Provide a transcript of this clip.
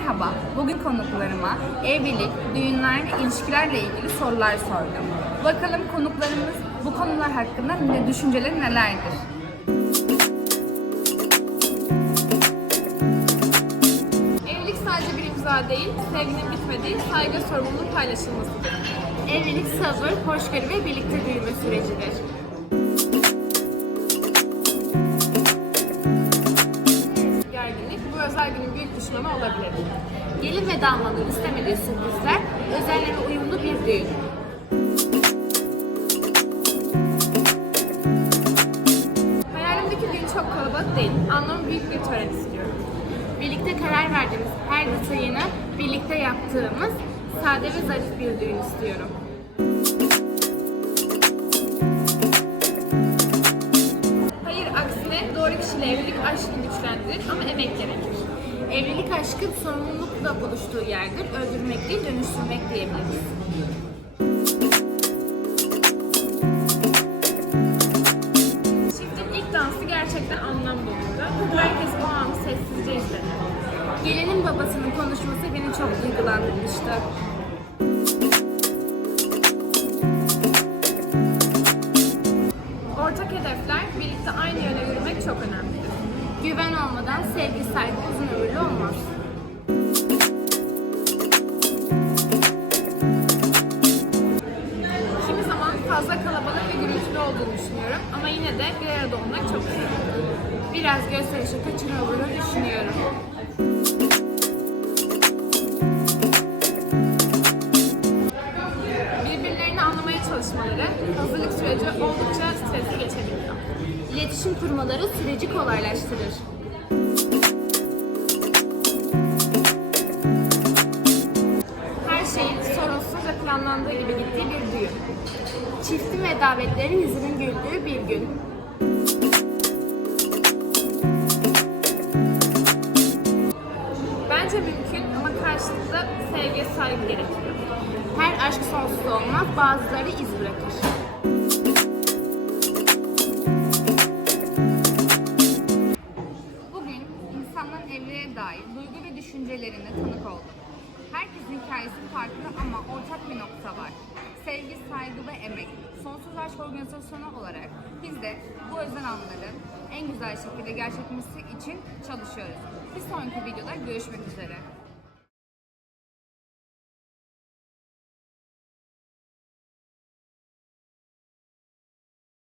Merhaba, bugün konuklarıma evlilik, düğünler ve ilişkilerle ilgili sorular sordum. Bakalım konuklarımız bu konular hakkında ne düşünceleri nelerdir? Evlilik sadece bir imza değil, sevginin bitmediği, saygı sorumluluğun paylaşılmasıdır. Evlilik sabır, hoşgörü ve birlikte büyüme sürecidir. Özel günün büyük dışlama olabilir. Gelin ve damadın istemediği sürprizler, özenle ve uyumlu bir düğün. Hayalimdeki düğün çok kalabalık değil, anlamı büyük bir tören istiyorum. Birlikte karar verdiğimiz her detayını birlikte yaptığımız sade ve zarif bir düğün istiyorum. Aşkı güçlendirir ama emek gerekir. Evlilik aşkın sorumlulukla buluştuğu yerdir. Öldürmek değil, dönüştürmek diyebiliriz. Çiftin ilk dansı gerçekten anlam doluydu. Herkes anı sessizce izledi. Gelinin babasının konuşması beni çok duygulandırmıştı. Ortak hedefler, birlikte aynı yöne yürümek çok önemlidir. Güven olmadan sevgi, saygı uzun ömürlü olmaz. Kimi zaman fazla kalabalık ve gürültülü olduğunu düşünüyorum ama yine de bir arada olmak çok güzel. Biraz gösterişe kaçırıldığını düşünüyorum. Birbirlerini anlamaya çalışmaları hazırlık süreci oldukça. İletişim kurmaları süreci kolaylaştırır. Her şeyin sorunsuz ve planlandığı gibi gittiği bir düğün. Çiftin ve davetlerin yüzünün güldüğü bir gün. Bence mümkün ama karşılıklı sevgi, saygı gerekiyor. Her aşk sonsuz olmaz, bazıları iz bırakır. Düşüncelerine tanık olduk. Herkesin hikayesi farklı ama ortak bir nokta var. Sevgi, saygı ve emek. Sonsuz Aşk Organizasyonu olarak biz de bu özel anların en güzel şekilde gerçekleşmesi için çalışıyoruz. Bir sonraki videoda görüşmek üzere.